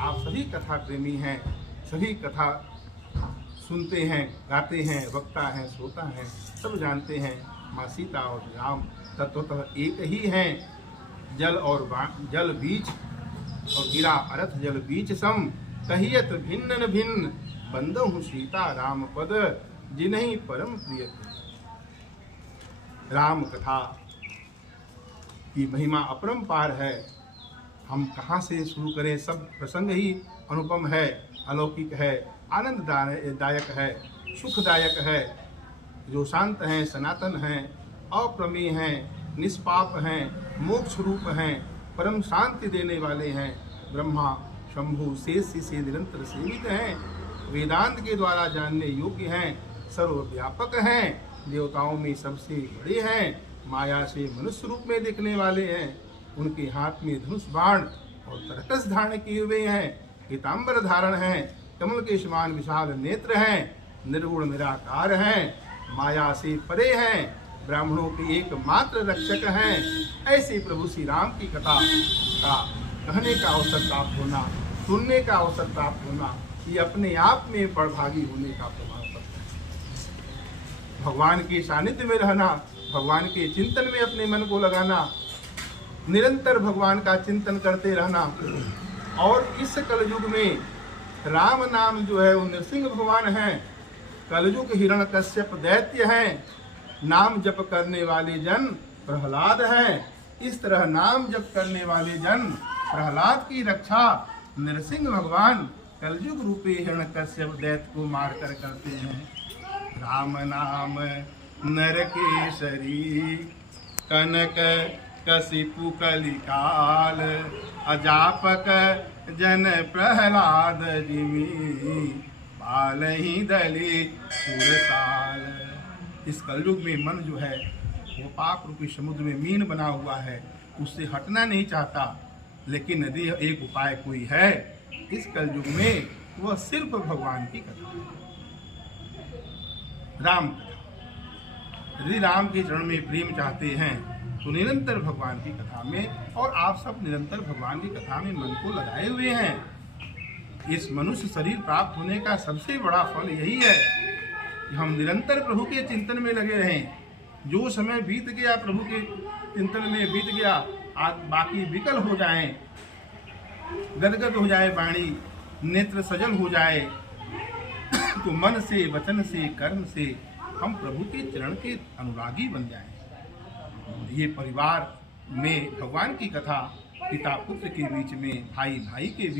आप सभी कथा प्रेमी हैं, सभी कथा सुनते हैं, गाते हैं, वक्ता हैं, श्रोता हैं, सब जानते हैं माँ सीता और राम तत्वतः एक ही हैं। जल बीच और गिरा अर्थ जल बीच सम, कहियत भिन्न भिन्न बंदहु सीता राम पद, जिन्हीं परम प्रिय। राम कथा की महिमा अपरंपार है। हम कहाँ से शुरू करें? सब प्रसंग ही अनुपम है, अलौकिक है, आनंददायक है, सुखदायक है। जो शांत हैं, सनातन हैं, अप्रमेय हैं, निष्पाप हैं, मोक्ष रूप हैं, परम शांति देने वाले हैं। ब्रह्मा शंभु शेष से निरंतर सेवित हैं, वेदांत के द्वारा जानने योग्य हैं, सर्वव्यापक हैं, देवताओं में सबसे बड़े हैं, माया से मनुष्य रूप में दिखने वाले हैं। उनके हाथ में धनुष बाण और तरकस धारण किए हुए हैं, पीताम्बर धारण हैं, कमल के समान विशाल नेत्र हैं, निर्गुण निराकार हैं, माया से परे हैं, ब्राह्मणों के एकमात्र रक्षक हैं। ऐसे प्रभु श्री राम की कथा का कहने का अवसर प्राप्त होना, सुनने का अवसर प्राप्त होना, ये अपने आप में बड़भागी होने का प्रमाण पत्र है। भगवान के सानिध्य में रहना, भगवान के चिंतन में अपने मन को लगाना, निरंतर भगवान का चिंतन करते रहना। और इस कलयुग में राम नाम जो है वो नृसिंह भगवान हैं, कलयुग हिरण्यकश्यप दैत्य हैं, नाम जप करने वाले जन प्रहलाद हैं। इस तरह नाम जप करने वाले जन प्रहलाद की रक्षा नृसिंह भगवान कलयुग रूपी हिरण्यकश्यप दैत्य को मारकर करते हैं। राम नाम नरकेसरी कनक कशिपु कलिकाल, अजापक जन प्रहलाद जिमी, बाल ही दली सुरसाल। इस कलयुग में मन जो है वो पाप रूपी समुद्र में मीन बना हुआ है, उससे हटना नहीं चाहता। लेकिन यदि एक उपाय कोई है इस कलयुग में, वह सिर्फ भगवान की कथा है, राम कथा। यदि राम के चरण में प्रेम चाहते हैं तो निरंतर भगवान की कथा में, और आप सब निरंतर भगवान की कथा में मन को लगाए हुए हैं। इस मनुष्य शरीर प्राप्त होने का सबसे बड़ा फल यही है कि हम निरंतर प्रभु के चिंतन में लगे रहें। जो समय बीत गया प्रभु के चिंतन में बीत गया, आज बाकी विकल हो जाएं, गदगद हो जाए वाणी, नेत्र सजल हो जाए, तो मन से, वचन से, कर्म से हम प्रभु के चरण के अनुरागी बन जाएं। ये परिवार में भगवान की कथा पिता पुत्र के बीच में, भाई भाई के बीच